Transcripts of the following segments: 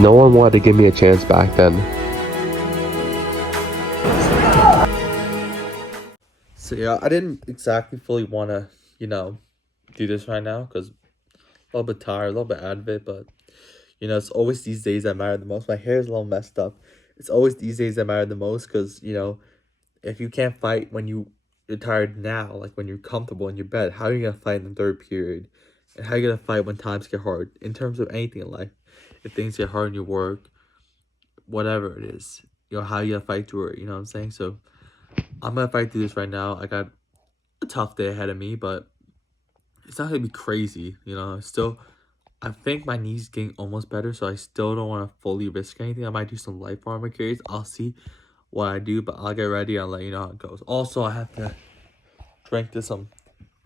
No one wanted to give me a chance back then. So yeah, I didn't exactly fully want to, do this right now because a little bit tired, a little bit out of it, but it's always these days that matter the most. My hair is a little messed up. It's always these days that matter the most because, if you can't fight when you're tired now, like when you're comfortable in your bed, how are you going to fight in the third period? And how are you going to fight when times get hard in terms of anything in life? If things get hard in your work, whatever it is, how are you going to fight through it? You know what I'm saying? So I'm going to fight through this right now. I got a tough day ahead of me, but it's not going to be crazy. I think my knee's getting almost better, so I still don't want to fully risk anything. I might do some light armor carries. I'll see what I do, but I'll get ready. I'll let you know how it goes. Also, I have to drink this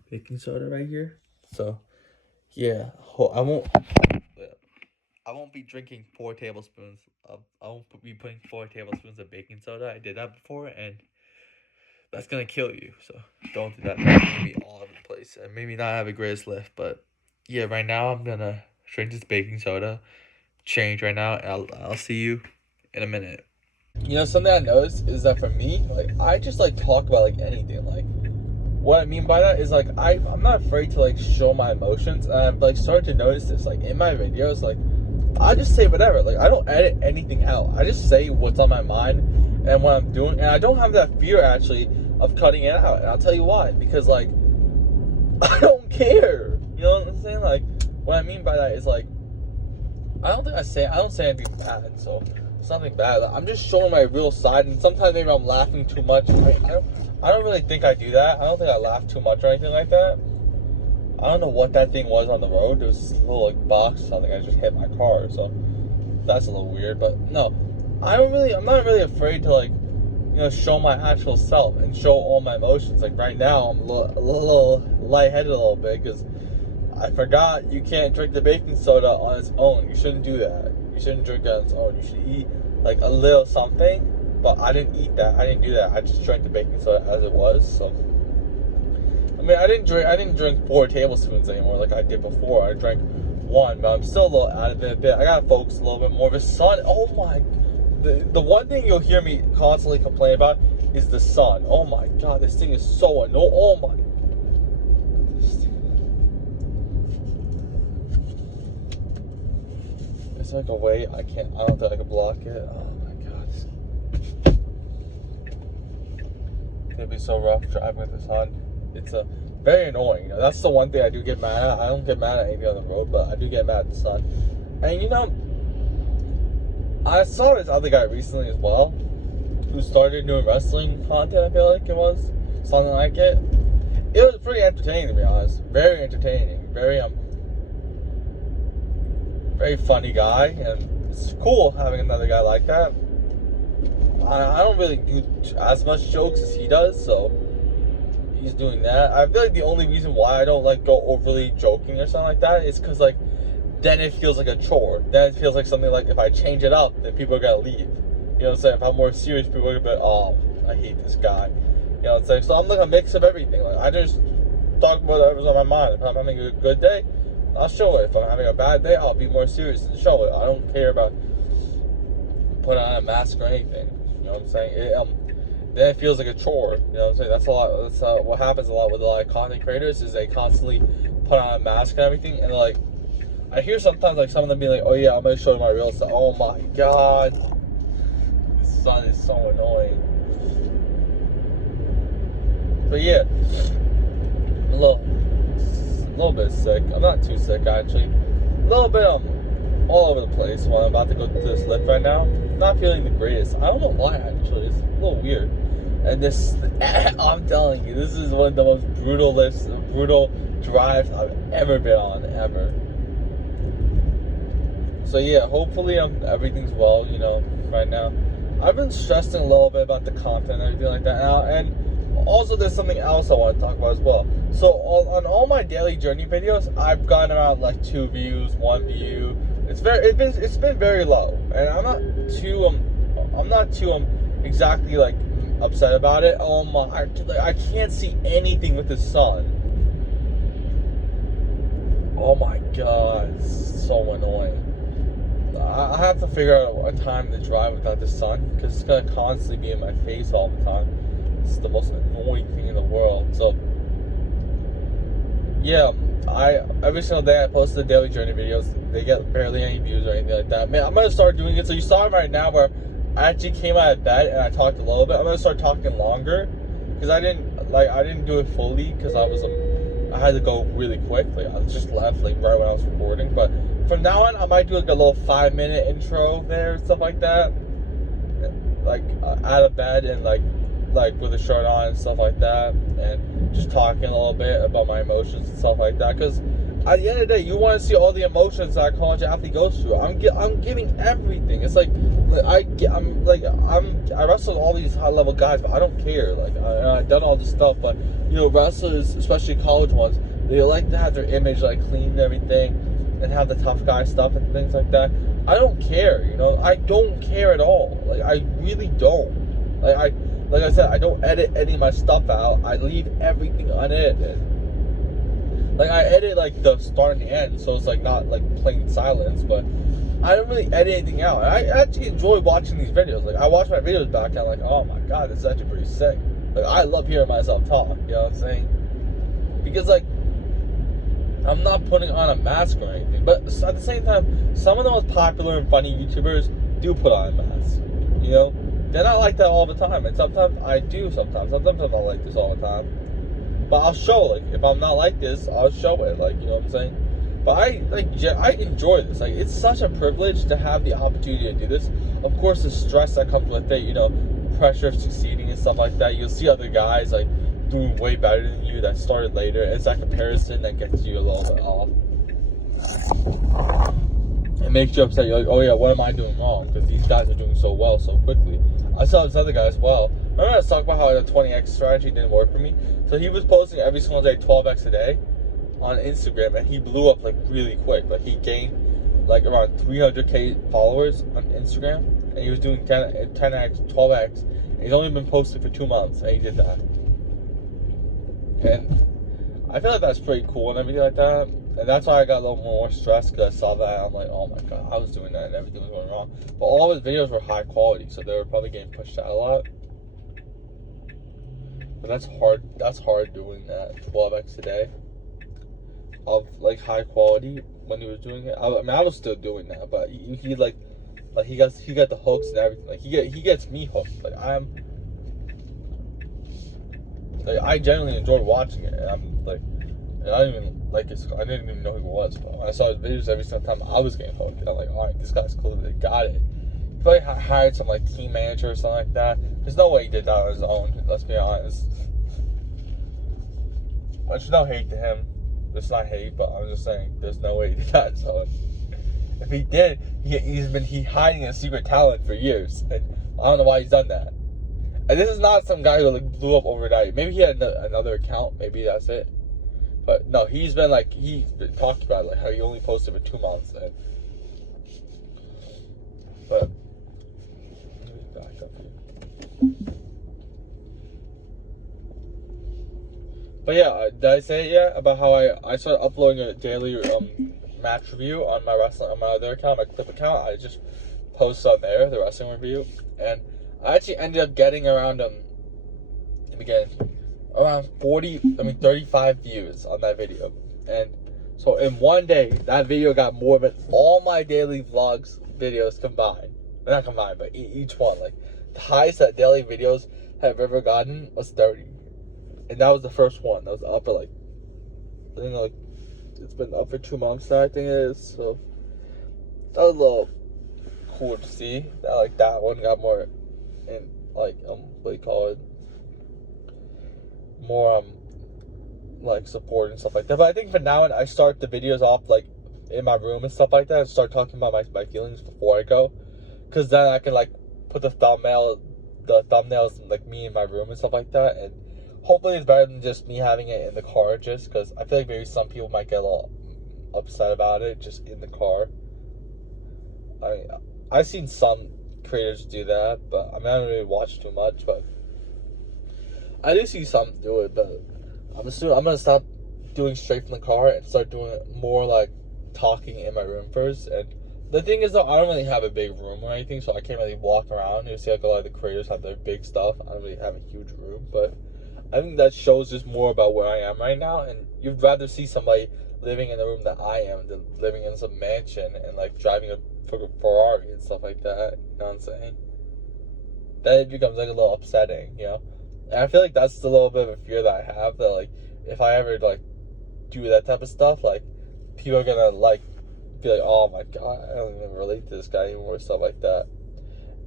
baking soda right here. So, yeah, I won't be drinking 4 tablespoons I won't be putting 4 tablespoons of baking soda. I did that before, and that's gonna kill you. So don't do that. That's gonna be all over the place, and maybe not have a greatest lift. But yeah, right now I'm gonna drink this baking soda, change right now, and I'll see you in a minute. Something I noticed is that for me, like, I just like talk about like anything. Like, what I mean by that is like I'm not afraid to like show my emotions, and I've like started to notice this like in my videos. Like, I just say whatever. Like, I don't edit anything out. I just say what's on my mind and what I'm doing, and I don't have that fear actually of cutting it out. And I'll tell you why. Because like, I don't care. You know what I'm saying? Like, what I mean by that is like, I don't say anything bad. So it's nothing bad. I'm just showing my real side, and sometimes maybe I'm laughing too much. I don't really think I do that. I don't think I laugh too much or anything like that. I don't know what that thing was on the road. There was this little like box or something. I just hit my car, so that's a little weird. But no, I'm not really afraid to like, show my actual self and show all my emotions. Like right now, I'm a little lightheaded a little bit because I forgot you can't drink the baking soda on its own. You shouldn't do that. You shouldn't drink it on its own. You should eat like a little something. But I didn't eat that. I didn't do that. I just drank the baking soda as it was. So I mean, I didn't drink 4 tablespoons anymore like I did before. I drank 1, but I'm still a little out of it a bit. I gotta focus a little bit more. The sun, oh my, the one thing you'll hear me constantly complain about is the sun. Oh my god, this thing is so annoying. Oh my. There's like a way I don't think I can block it. Oh my god. It'd be so rough driving with the sun. It's very annoying. That's the one thing I do get mad at. I don't get mad at anything on the road, but I do get mad at the sun. And I saw this other guy recently as well, who started doing wrestling content. I feel like it was something like it. It was pretty entertaining, to be honest. Very entertaining. Very funny guy, and it's cool having another guy like that. I don't really do as much jokes as he does, so he's doing that. I feel like the only reason why I don't like go overly joking or something like that is because like then it feels like a chore. Then it feels like something like if I change it up, then people are gonna leave. You know what I'm saying? If I'm more serious, people are gonna be like, oh, I hate this guy. You know what I'm saying? So I'm like a mix of everything. Like, I just talk about whatever's on my mind. If I'm having a good day, I'll show it. If I'm having a bad day, I'll be more serious and show it. I don't care about putting on a mask or anything. You know what I'm saying? Then it feels like a chore. You know what I'm saying? That's a lot. That's what happens a lot with a lot of content creators is they constantly put on a mask and everything, and like I hear sometimes like some of them be like, "Oh yeah, I'm gonna show you my real stuff." Oh my god, the sun is so annoying. But yeah, a little bit sick. I'm not too sick actually. A little bit all over the place. While I'm about to go to this lift right now, not feeling the greatest. I don't know why actually. It's a little weird. And this, I'm telling you, this is one of the most brutal lifts, brutal drives I've ever been on, ever. So yeah, hopefully everything's well, right now. I've been stressing a little bit about the content and everything like that now, and also there's something else I want to talk about as well. So on all my daily journey videos, I've gotten around like 2 views, 1 view. It's been very low, and I'm not too exactly like upset about it. Oh my, I can't see anything with the sun. Oh my god, it's so annoying. have to figure out a time to drive without the sun, because it's gonna constantly be in my face all the time. It's the most annoying thing in the world. So yeah, every single day I post the daily journey videos. They get barely any views or anything like that. Man, I'm gonna start doing it. So you saw it right now where I actually came out of bed and I talked a little bit. I'm gonna start talking longer, because I didn't do it fully, because I had to go really quick. Like I just left right when I was recording. But from now on, I might do like a little 5-minute intro there, stuff like that. Out of bed and like with a shirt on and stuff like that, and just talking a little bit about my emotions and stuff like that. Because at the end of the day, you want to see all the emotions that a college athlete goes through. I'm giving everything. It's like I wrestle all these high level guys, but I don't care. I've done all this stuff, but wrestlers, especially college ones, they like to have their image clean and everything, and have the tough guy stuff and things like that. I don't care. I don't care at all. I really don't. Like I said, I don't edit any of my stuff out. I leave everything unedited. I edit the start and the end, so it's not plain silence, but I don't really edit anything out. I actually enjoy watching these videos. I watch my videos back and I'm like, oh my god, this is actually pretty sick. I love hearing myself talk, you know what I'm saying? Because I'm not putting on a mask or anything, but at the same time, some of the most popular and funny YouTubers do put on a mask, They're not like that all the time, and sometimes I do. Sometimes I'm not like this all the time. But I'll show, if I'm not like this, I'll show it, you know what I'm saying? But I enjoy this. It's such a privilege to have the opportunity to do this. Of course, the stress that comes with it, pressure of succeeding and stuff like that. You'll see other guys, doing way better than you that started later. It's that comparison that gets you a little bit off. It makes you upset. You're like, oh yeah, what am I doing wrong? Because these guys are doing so well so quickly. I saw this other guy as well. Remember I was talking about how the 20x strategy didn't work for me? So he was posting every single day 12x a day on Instagram, and he blew up really quick. He gained around 300k followers on Instagram, and he was doing 10x, 12x. And he's only been posting for 2 months, and he did that. And I feel like that's pretty cool and everything like that. And that's why I got a little more stressed, because I saw that. I'm like, oh my god, I was doing that and everything was going wrong. But all of his videos were high quality, so they were probably getting pushed out a lot. But that's hard. That's hard doing that 12x a day of high quality when he was doing it. I mean, I was still doing that, but he got the hooks and everything. He gets me hooked. I genuinely enjoyed watching it, and I'm and I didn't even I didn't even know who he was, but when I saw his videos every single time, I was getting hooked. I'm like, alright, this guy's cool, they got it. He probably hired some team manager or something like that. There's no way he did that on his own, let's be honest. There's no hate to him. There's not hate, but I'm just saying, there's no way he did that on his own. If he did, he's been hiding a secret talent for years, and I don't know why he's done that. And this is not some guy who blew up overnight. Maybe he had another account, maybe that's it. But no, he's been talking about how he only posted for 2 months. But let me back up here. But yeah, did I say it yet about how I started uploading a daily match review on my other account, my clip account? I just post on there the wrestling review, and I actually ended up getting around 35 views on that video. And so in one day, that video got more than all my daily vlogs videos combined. Well, not combined, but each one. The highest that daily videos have ever gotten was 30. And that was the first one. That was up for it's been up for 2 months now, I think it is. So that was a little cool to see. That that one got more what do you call it? More support and stuff like that. But I think for now on, I start the videos off in my room and stuff like that, and start talking about my feelings before I go, because then I can put the thumbnails me in my room and stuff like that, and hopefully it's better than just me having it in the car, just because I feel like maybe some people might get a little upset about it just in the car. I mean, I've seen some creators do that, but I haven't really watched too much, but I do see some do it. But I'm gonna stop doing straight from the car and start doing more talking in my room first, and The thing is though, I don't really have a big room or anything, so I can't really walk around. You see like a lot of the creators have their big stuff. I don't really have a huge room, but I think that shows just more about where I am right now. And you'd rather see somebody living in the room that I am than living in some mansion and like driving a Ferrari and stuff like that. You know what I'm saying? Then it becomes like a little upsetting, you know? And I feel like that's a little bit of a fear that I have, that like if I ever like do that type of stuff, like people are gonna like be like, oh my god, I don't even relate to this guy anymore, stuff like that.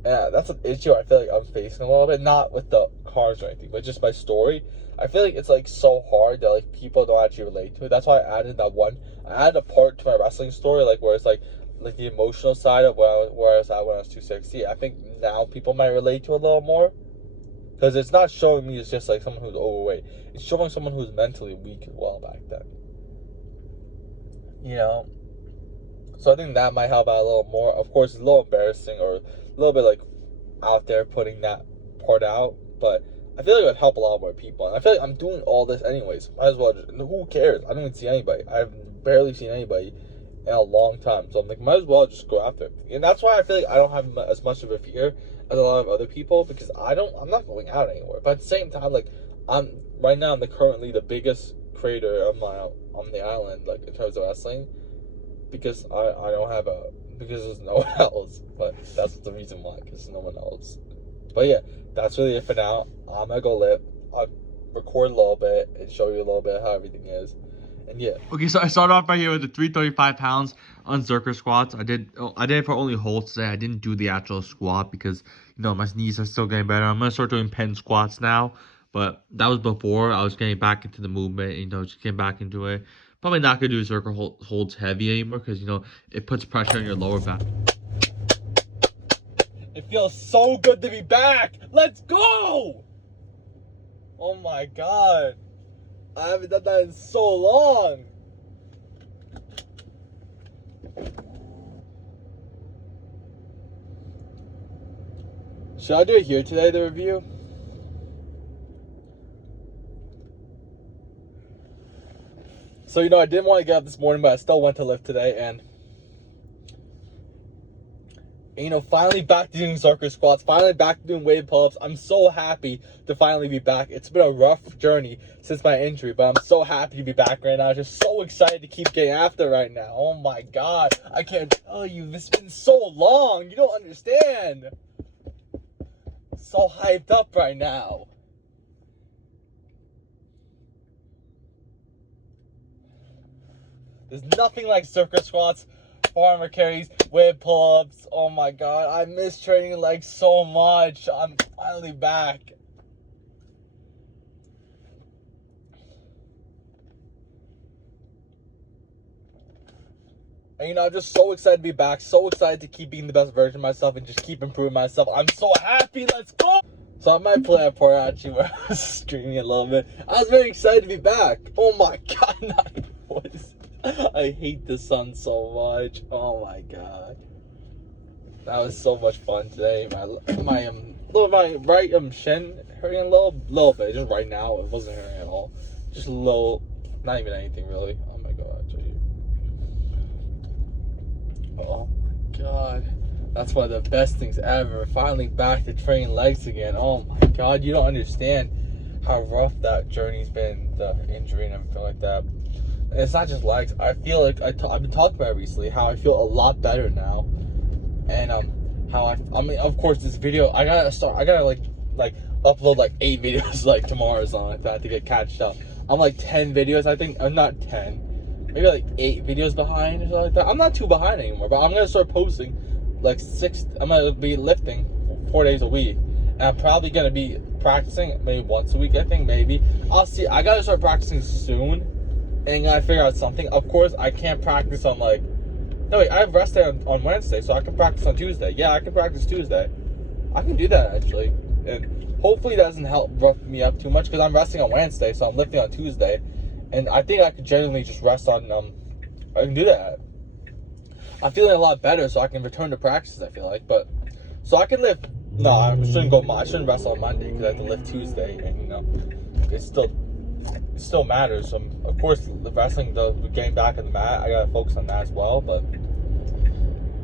Yeah, that's an issue I feel like I'm facing a little bit, not with the cars or anything, but just my story. I feel like it's like so hard that like people don't actually relate to it. That's why I added that one. I added a part to my wrestling story, like where it's like the emotional side of where I was at when I was 260. I think now people might relate to it a little more, because it's not showing me as just like someone who's overweight. It's showing someone who's mentally weak as well back then. You know, so I think that might help out a little more. Of course, it's a little embarrassing or a little bit like out there putting that part out, but I feel like it would help a lot more people. And I feel like I'm doing all this anyways. Might as well just, who cares? I don't even see anybody. I've barely seen anybody in a long time. So I'm like, might as well just go after it. And that's why I feel like I don't have as much of a fear as a lot of other people, because I'm not going out anywhere. But at the same time, like I'm currently the biggest creator on the island, like in terms of wrestling, because I don't have because there's no one else. But that's the reason why, because there's no one else. But yeah, that's really it for now. I'm gonna go lift. I'll record a little bit and show you a little bit how everything is. And yeah. Okay, so I started off right here with the 335 pounds on Zerker squats. I did it for only holds today. I didn't do the actual squat because, you know, my knees are still getting better. I'm gonna start doing pen squats now. But that was before I was getting back into the movement, you know, just getting back into it. Probably not gonna do Zerker holds heavy anymore because, you know, it puts pressure on your lower back. It feels so good to be back. Let's go. Oh my god. I haven't done that in so long. Should I do it here today, the review? So, you know, I didn't want to get up this morning, but I still went to lift today, and you know, finally back to doing Zerker squats, finally back to doing weighted pull-ups. I'm so happy to finally be back. It's been a rough journey since my injury, but I'm so happy to be back right now. I'm just so excited to keep getting after right now. Oh my god, I can't tell you, this has been so long. You don't understand. So hyped up right now. There's nothing like Zerker squats, farmer carries, weighted pull-ups. Oh my god, I miss training legs so much. I'm finally back. And you know, I'm just so excited to be back, so excited to keep being the best version of myself and just keep improving myself. I'm so happy, let's go! So I might play a part actually where I was streaming a little bit. I was very excited to be back. Oh my god, my voice. I hate the sun so much. Oh my god. That was so much fun today. My right shin hurting a little bit. Just right now, it wasn't hurting at all. Just a little, not even anything really. Oh my god, actually. Oh my god. That's one of the best things ever. Finally back to training legs again. Oh my god, you don't understand how rough that journey's been, the injury and everything like that. And it's not just legs. I feel like I've been talking about it recently, how I feel a lot better now. And how I mean, of course, this video, I gotta like upload like 8 videos like tomorrow or something like that to get catched up. I'm like 10 videos, I think. I'm not 10, maybe like 8 videos behind or something like that. I'm not too behind anymore, but I'm gonna start posting like 6. I'm gonna be lifting 4 days a week, and I'm probably gonna be practicing maybe once a week. I think maybe I'll see. I gotta start practicing soon, and I figure out something. Of course, I can't practice on like. No, wait, I have rest day on Wednesday, so I can practice on Tuesday. Yeah, I can practice Tuesday. I can do that, actually. And hopefully that doesn't help rough me up too much, because I'm resting on Wednesday, so I'm lifting on Tuesday. And I think I could genuinely just rest on, I can do that. I'm feeling a lot better, so I can return to practice, I feel like. But, so I can lift, no, I shouldn't rest on Monday, because I have to lift Tuesday, and, you know, it still matters. So, of course, the wrestling, getting back on the mat, I gotta focus on that as well, but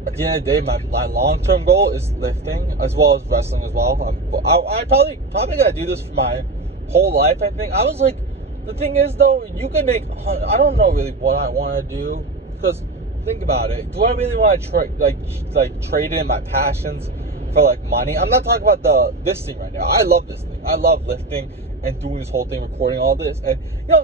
at the end of the day, my long-term goal is lifting as well as wrestling as well. I probably gotta do this for my whole life. I think I was like, the thing is though, you can make. I don't know really what I want to do, because think about it. Do I really want to trade in my passions for like money? I'm not talking about this thing right now. I love this thing. I love lifting and doing this whole thing, recording all this, and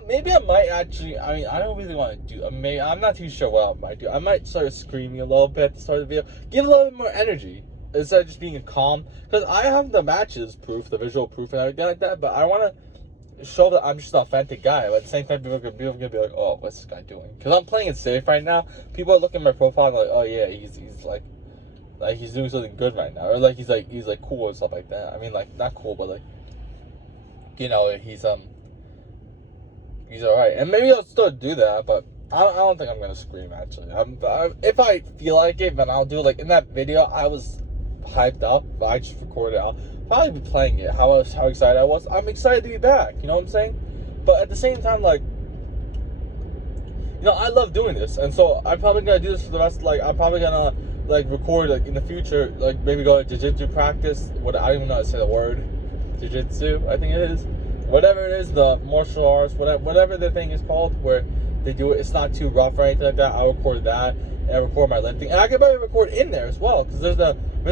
maybe I might actually. I mean, I don't really want to do. I'm not too sure what I might do. I might start screaming a little bit at the start of the video, give a little bit more energy instead of just being calm. Because I have the matches proof, the visual proof, and everything like that. But I want to show that I'm just an authentic guy. But at the same time, people are gonna be like, oh, what's this guy doing? Because I'm playing it safe right now. People are looking at my profile and like, oh yeah, he's like he's doing something good right now, or like he's cool and stuff like that. I mean, like not cool, but like. He's alright, and maybe I'll still do that, but I don't think I'm gonna scream actually. If I feel like it, then I'll do it. Like in that video, I was hyped up, but I just recorded it. I'll probably be playing it. How excited I was. I'm excited to be back. You know what I'm saying? But at the same time, like, I love doing this, and so I'm probably gonna do this for the rest. Like, I'm probably gonna like record like in the future, like maybe go to jiu-jitsu practice. I don't even know how to say the word. Jiu-jitsu, I think it is. Whatever it is, the martial arts, whatever the thing is called, where they do it, it's not too rough or anything like that. I'll record that, and I record my lifting. And I could probably record in there as well, because there's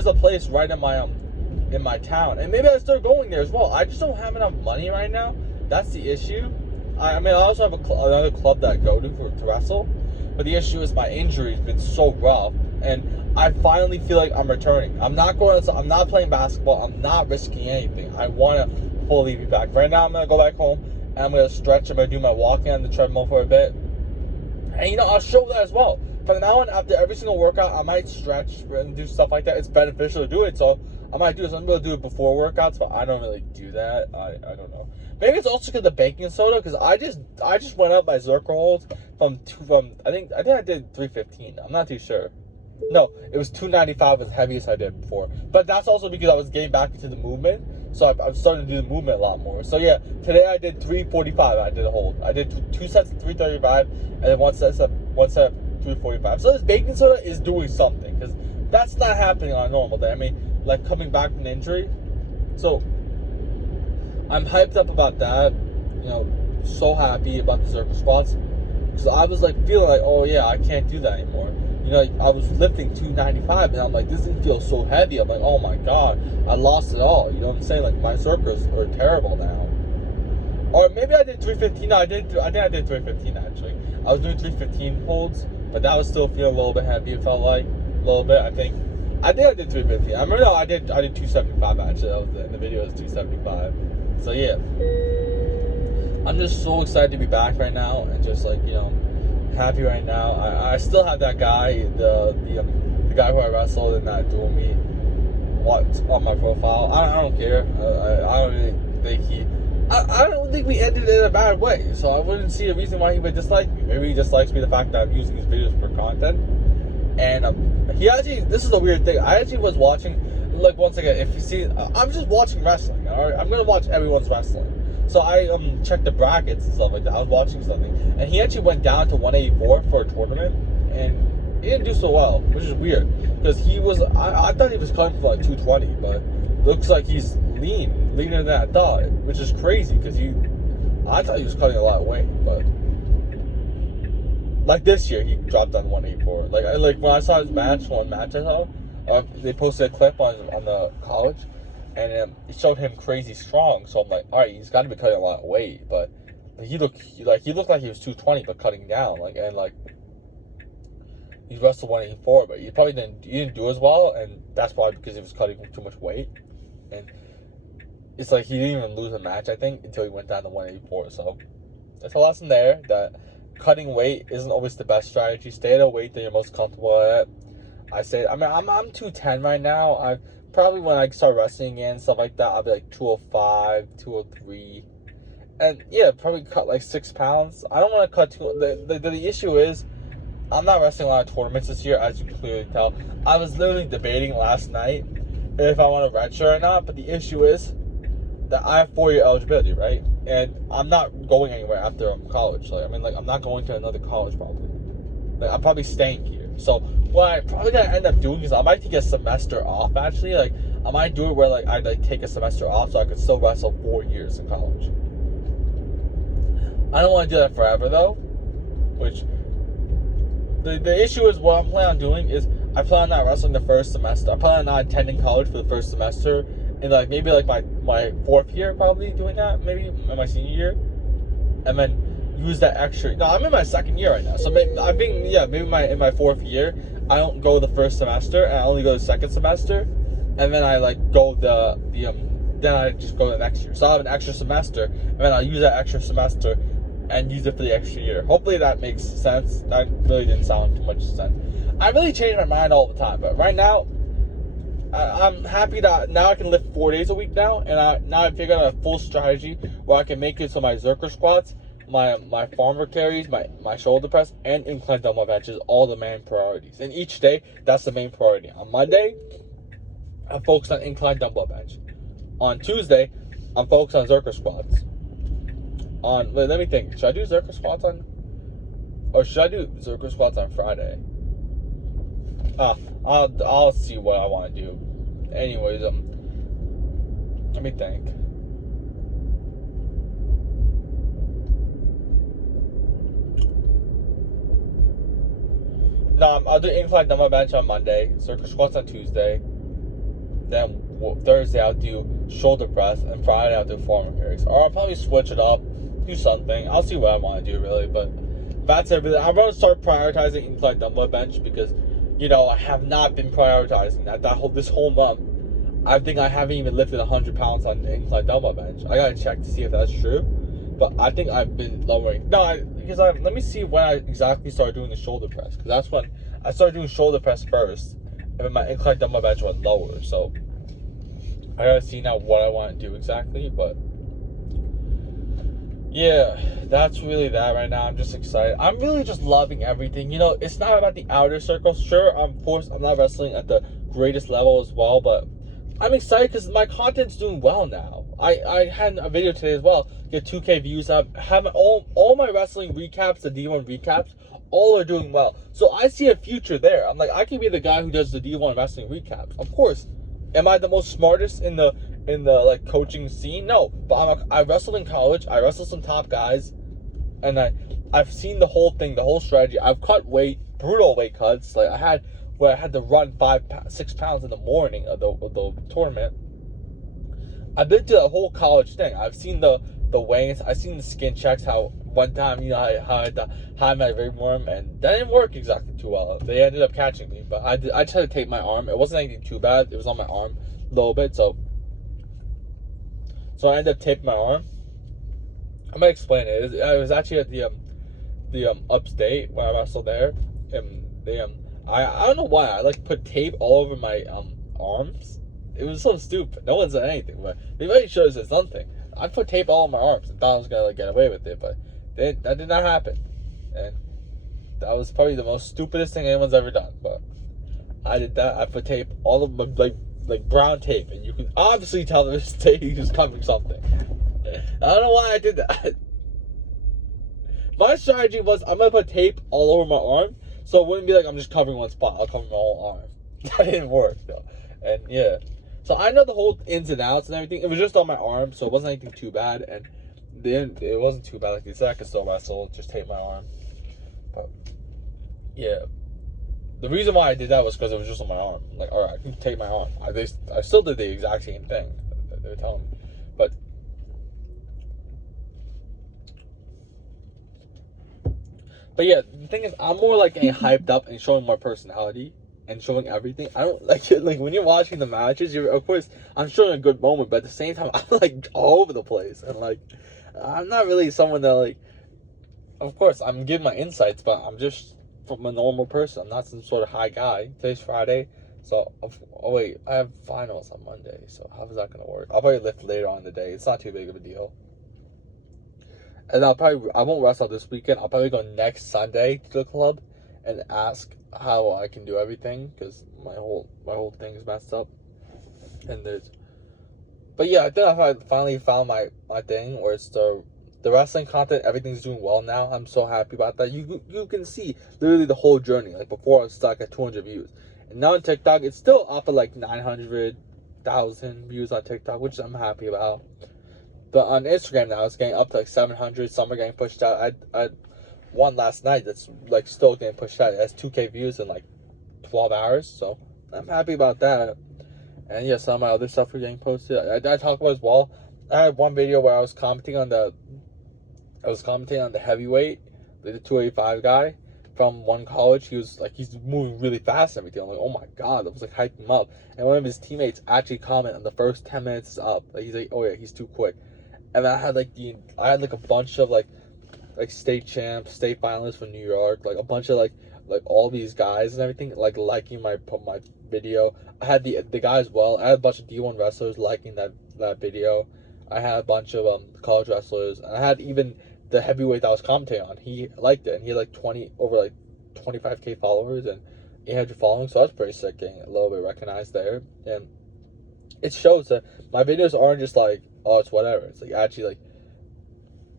a place right in my town. And maybe I start going there as well. I just don't have enough money right now. That's the issue. I mean, I also have another club that I go to wrestle. But the issue is my injury has been so rough, and I finally feel like I'm returning. I'm not playing basketball. I'm not risking anything. I want to fully be back. Right now, I'm going to go back home, and I'm going to stretch. I'm going to do my walking on the treadmill for a bit. And, I'll show that as well. From now on, after every single workout, I might stretch and do stuff like that. It's beneficial to do it, so I might do this. I'm going to do it before workouts, but I don't really do that. I don't know. Maybe it's also because of the baking soda, because I just went up my Zerker holds from I think I did 315. I'm not too sure. No, it was 295 was the heaviest I did before. But that's also because I was getting back into the movement, so I'm starting to do the movement a lot more. So yeah, today I did 345. I did a hold. I did two sets of 335, and then one set of 345. So this baking soda is doing something, because that's not happening on a normal day. I mean, like coming back from an injury. So I'm hyped up about that. So happy about the Zerker squats, because I was like feeling like, oh yeah, I can't do that anymore. I was lifting 295, and I'm like, this didn't feel so heavy. I'm like, oh my god, I lost it all. You know what I'm saying? Like, my Zerkers are terrible now. Or maybe I did 315. No, I think I did 315 actually. I was doing 315 holds, but that was still feeling a little bit heavy. It felt like a little bit. I think I did 315. I remember, no, I did 275 actually. That was in the video was 275. So yeah, I'm just so excited to be back right now, and just like happy right now. I still have that guy, the guy who I wrestled in that dual meet, on my profile. I don't care. I don't really think I don't think we ended it in a bad way, so I wouldn't see a reason why he would dislike me. Maybe he dislikes me the fact that I'm using these videos for content. And he actually, this is a weird thing. I actually was watching, like, once again, if you see, I'm just watching wrestling. All right, I'm gonna watch everyone's wrestling. So I checked the brackets and stuff like that. I was watching something, and he actually went down to 184 for a tournament, and he didn't do so well, which is weird, because he was. I thought he was coming for like 220, but looks like he's leaner than I thought, which is crazy, because I thought he was cutting a lot of weight, but like this year he dropped down 184. Like when I saw his one match I saw, they posted a clip on the college. And it showed him crazy strong, so I'm like, all right, he's got to be cutting a lot of weight. But he looked like he was 220, but cutting down. He wrestled 184, but he didn't do as well, and that's probably because he was cutting too much weight. And it's like he didn't even lose a match, I think, until he went down to 184. So there's a lesson there that cutting weight isn't always the best strategy. Stay at a weight that you're most comfortable at. I'm 210 right now. Probably when I start wrestling again, stuff like that, I'll be like 205, 203. And yeah, probably cut like 6 pounds. I don't want to cut too. The issue is, I'm not wrestling a lot of tournaments this year, as you can clearly tell. I was literally debating last night if I want to redshirt or not, but the issue is that I have 4-year eligibility, right? And I'm not going anywhere after college. I'm not going to another college probably. I'm probably staying here. So what I probably gonna end up doing is I might take a semester off. Actually, like I might do it where like I like take a semester off so I could still wrestle 4 years in college. I don't want to do that forever though. Which the issue is what I'm planning on doing is I plan on not wrestling the first semester. I plan on not attending college for the first semester, and like maybe like my fourth year probably doing that, maybe in my senior year, and then use that extra. No, I'm in my second year right now, so maybe in my fourth year I don't go the first semester and I only go the second semester, and then I like go then I just go the next year. So I have an extra semester, and then I'll use that extra semester and use it for the extra year. Hopefully that makes sense. That really didn't sound too much sense. I really change my mind all the time, but right now, I'm happy that now I can lift 4 days a week now, and I figured out a full strategy where I can make it so my Zerker squats, my farmer carries, my shoulder press, and incline dumbbell benches all the main priorities. And each day, that's the main priority. On Monday, I'm focused on incline dumbbell bench. On Tuesday, I'm focused on Zerker squats. Let me think. Should I do Zerker squats or should I do Zerker squats on Friday? I'll see what I want to do. Anyways, let me think. No, I'll do incline dumbbell bench on Monday, Zerker squats on Tuesday. Then Thursday I'll do shoulder press, and Friday I'll do farmer carries. Or I'll probably switch it up, do something. I'll see what I want to do really, but that's everything. I'm gonna start prioritizing incline dumbbell bench because, you know, I have not been prioritizing this whole month. I think I haven't even lifted 100 pounds on the incline dumbbell bench. I gotta check to see if that's true, but I think I've been lowering. Let me see when I exactly started doing the shoulder press, because that's when I started doing shoulder press first, and then my incline dumbbell bench went lower. So I gotta see now what I want to do exactly, but yeah, that's really that right now. I'm just excited. I'm really just loving everything. You know, it's not about the outer circle. Sure, of course, I'm not wrestling at the greatest level as well, but I'm excited because my content's doing well now. I had a video today as well, get 2K views. I have all my wrestling recaps, the D1 recaps, all are doing well. So I see a future there. I'm like, I can be the guy who does the D1 wrestling recaps. Of course. Am I the most smartest in the like coaching scene? No, but I wrestled in college. I wrestled some top guys, and I've seen the whole thing, the whole strategy. I've cut weight, brutal weight cuts. Like I had to run 6 pounds in the morning of the tournament. I've been to the whole college thing. I've seen the weigh-ins. I've seen the skin checks. How one time, you know, I had to hide my ringworm, and that didn't work exactly too well. They ended up catching me, but I tried to tape my arm. It wasn't anything too bad. It was on my arm a little bit, so I ended up taping my arm. I'm gonna explain it. I was actually at the upstate when I wrestled there, and I don't know why I like put tape all over my arms. It was so stupid. No one said anything, but maybe should have said something. I put tape all on my arms and thought I was gonna like get away with it, but that did not happen, and that was probably the most stupidest thing anyone's ever done. But I did that. I put tape all of my like brown tape, and you can obviously tell that this tape is covering something. I don't know why I did that. My strategy was I'm gonna put tape all over my arm, so it wouldn't be like I'm just covering one spot. I'll cover my whole arm. That didn't work though, and yeah. So I know the whole ins and outs and everything. It was just on my arm, so it wasn't anything too bad, and then it wasn't too bad. Like they said, I could still wrestle, just tape my arm. But yeah, the reason why I did that was because it was just on my arm. I'm like, all right, I can tape my arm. I still did the exact same thing that they were telling me, but yeah, the thing is, I'm more like a hyped up and showing my personality and showing everything. I don't like when you're watching the matches. Of course, I'm showing a good moment, but at the same time, I'm like all over the place, and like I'm not really someone that like. Of course, I'm giving my insights, but I'm just from a normal person. I'm not some sort of high guy. Today's Friday, so wait, I have finals on Monday. So how is that gonna work? I'll probably lift later on in the day. It's not too big of a deal. And I won't wrestle this weekend. I'll probably go next Sunday to the club and ask how I can do everything, because my whole thing is messed up. But yeah, I think I finally found my thing where it's the the wrestling content, everything's doing well now. I'm so happy about that. You can see literally the whole journey. Like before, I was stuck at 200 views, and now on TikTok, it's still up at like 900,000 views on TikTok, which I'm happy about. But on Instagram now, it's getting up to like 700. Some are getting pushed out. I one last night that's like still getting pushed out. It has 2K views in like 12 hours, so I'm happy about that. And yeah, some of my other stuff are getting posted. I talk about as well. I had one video where I was commenting on the heavyweight, the 285 guy from one college. He was like, he's moving really fast and everything. I'm like, oh my god, that was like hyping him up. And one of his teammates actually commented on the first 10 minutes is up. Like he's like, oh yeah, he's too quick. And I had like a bunch of like state champs, state finalists from New York, like a bunch of like all these guys and everything, like liking my video. I had the guy as well. I had a bunch of D1 wrestlers liking that video. I had a bunch of college wrestlers, and I had even the heavyweight that I was commentating on. He liked it, and he had like 25K followers and 800 following. So that's pretty sick, getting a little bit recognized there. And it shows that my videos aren't just like, oh, it's whatever. It's like actually like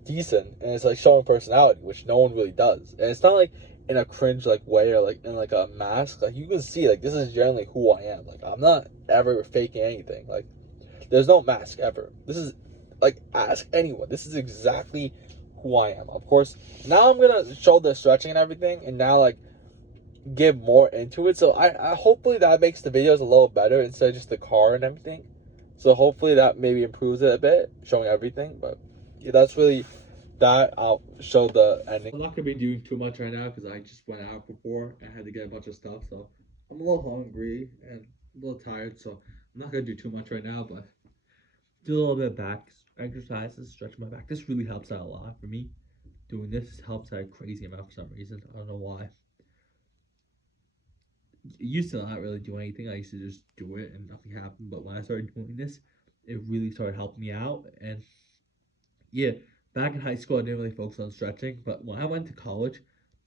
decent, and it's like showing personality, which no one really does. And it's not like in a cringe like way or like in like a mask. Like you can see like this is generally who I am. Like I'm not ever faking anything. Like there's no mask ever. This is like, ask anyone. This is exactly who I am. Of course, now I'm gonna show the stretching and everything, and now like get more into it. So I hopefully that makes the videos a little better instead of just the car and everything. So hopefully that maybe improves it a bit, showing everything. But yeah, that's really that. I'll show the ending. I'm not gonna be doing too much right now because I just went out before and had to get a bunch of stuff. So I'm a little hungry and a little tired. So I'm not gonna do too much right now, but do a little bit of back exercises, stretch my back. This really helps out a lot for me. Doing this helps out a crazy amount for some reason. I don't know why. I used to not really do anything. I used to just do it and nothing happened. But when I started doing this, it really started helping me out. And yeah, back in high school, I didn't really focus on stretching. But when I went to college,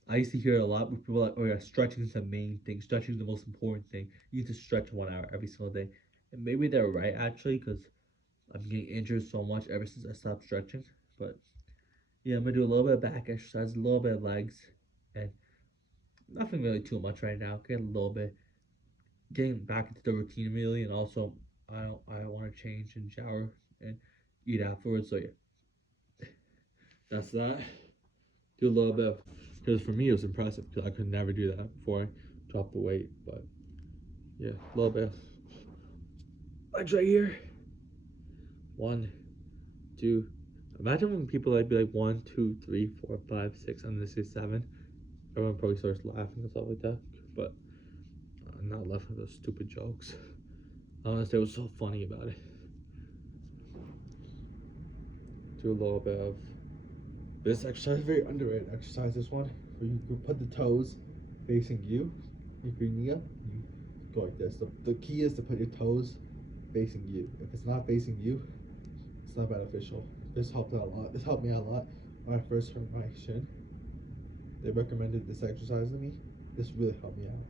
I used to hear it a lot with people like, oh yeah, stretching is the main thing. Stretching is the most important thing. You need to stretch 1 hour every single day. And maybe they're right, actually, because I'm getting injured so much ever since I stopped stretching. But yeah, I'm going to do a little bit of back exercise, a little bit of legs, and nothing really too much right now. Get a little bit, getting back into the routine immediately, and also I want to change and shower and eat afterwards. So yeah, that's that. Do a little bit of, because for me it was impressive because I could never do that before I dropped the weight. But yeah, a little bit of legs right here. 1, 2. Imagine when people like be like 1, 2, 3, 4, 5, 6, and this is 7. Everyone probably starts laughing and stuff like that. But I'm not laughing at those stupid jokes. Honestly, it was so funny about it. Do a little bit of this exercise, very underrated exercise. This one, where you can put the toes facing you, keep your knee up, you go like this. The key is to put your toes facing you. If it's not facing you, it's not beneficial. This helped out a lot. This helped me out a lot when I first hurt my shin. They recommended this exercise to me. This really helped me out.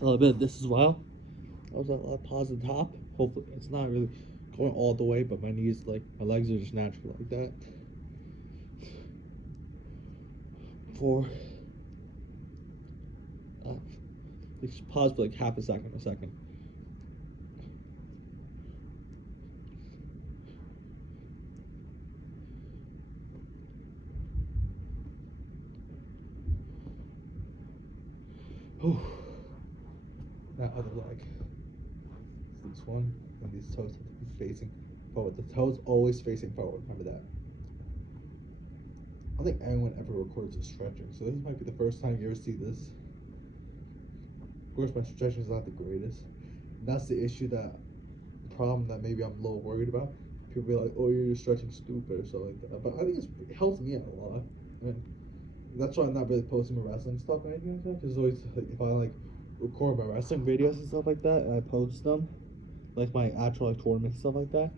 A little bit of this as well. That was a lot of pause at the top. Hopefully it's not really going all the way, but my knees, like my legs are just natural like that. 4. Just pause for like half a second. That other leg. This one, and these toes have to be facing forward. The toes always facing forward. Remember that. I don't think anyone ever records a stretching, so this might be the first time you ever see this. Of course, my stretching is not the greatest. And that's the problem that maybe I'm a little worried about. People be like, "Oh, you're stretching stupid" or something like that. But I think it helps me out a lot. I mean, that's why I'm not really posting my wrestling stuff or anything like that. Because always, like, if I like record my wrestling videos and stuff like that, and I post them, like my actual like tournament stuff like that,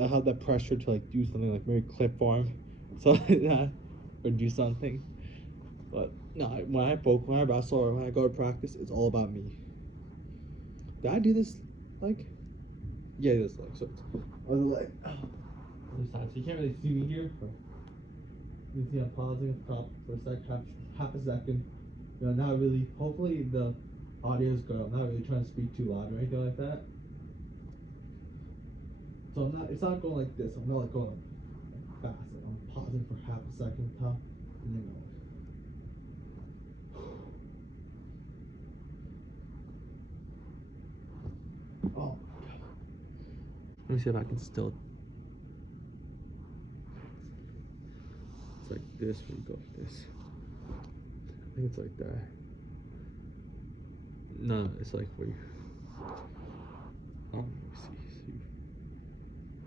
I have that pressure to like do something like maybe clip farm, something like that, or do something. But no, when I wrestle or when I go to practice, it's all about me. Did I do this like Yeah, this leg. So it's other leg. Other side. So you can't really see me here, but you can see I'm pausing at the top for a sec, half a second. You know, not really. Hopefully the audio is good. I'm not really trying to speak too loud or anything like that. So I'm not. It's not going like this. I'm not like going like fast. Like I'm pausing for half a second at the top, and then going. Oh my god. Let me see if I can still. It's like this when you go like this. I think it's like that. No, it's like where you. Oh, let me see.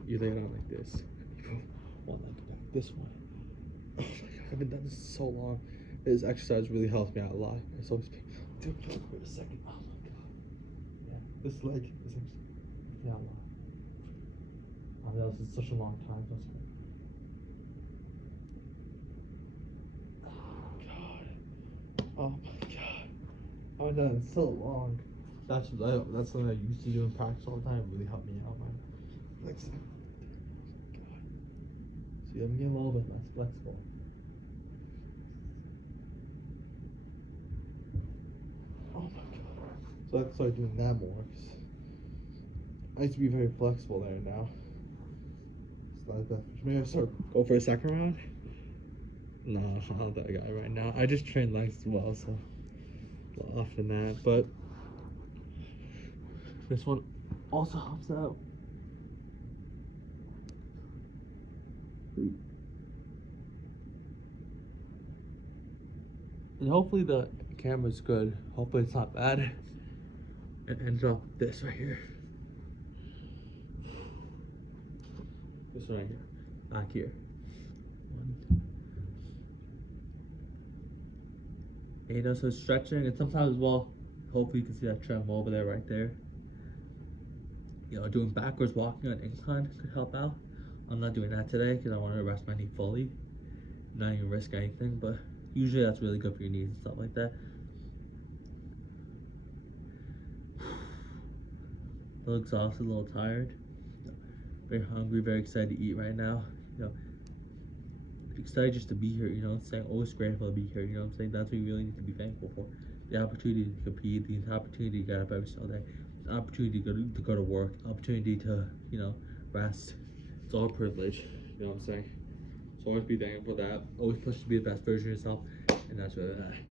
You lay it on like this. One leg back. This one. Oh my god, I haven't done this in so long. This exercise really helps me out a lot. So dude, wait a second. Oh my god. Yeah, this leg is actually yeah, a lot. Oh, that was such a long time. That's great. Oh god. Oh my god. I haven't done it in so long. That's something I used to do in practice all the time. It really helped me out, man. Like, God. See, I'm getting a little bit less flexible. Oh my god. So I have to start doing that more. 'Cause I used to be very flexible there now. It's not that much. Maybe I start go for a second round. No, I'm not that guy right now. I just train legs as well, so a lot often that. But this one also helps out. And hopefully the camera's good. Hopefully it's not bad. And drop this right here. This right here. Back here. One. And you know, so stretching and sometimes as well, hopefully you can see that trend over there right there. You know, doing backwards walking on incline could help out. I'm not doing that today because I want to rest my knee fully. Not even risk anything, but usually that's really good for your knees and stuff like that. A little exhausted, a little tired. Very hungry, very excited to eat right now. You know, excited just to be here, you know what I'm saying? Always grateful to be here, you know what I'm saying? That's what you really need to be thankful for. The opportunity to compete, the opportunity to get up every single day, the opportunity to go to work, opportunity to, you know, rest. It's all a privilege, you know what I'm saying? So always be thankful for that. Always push to be the best version of yourself, and that's really that.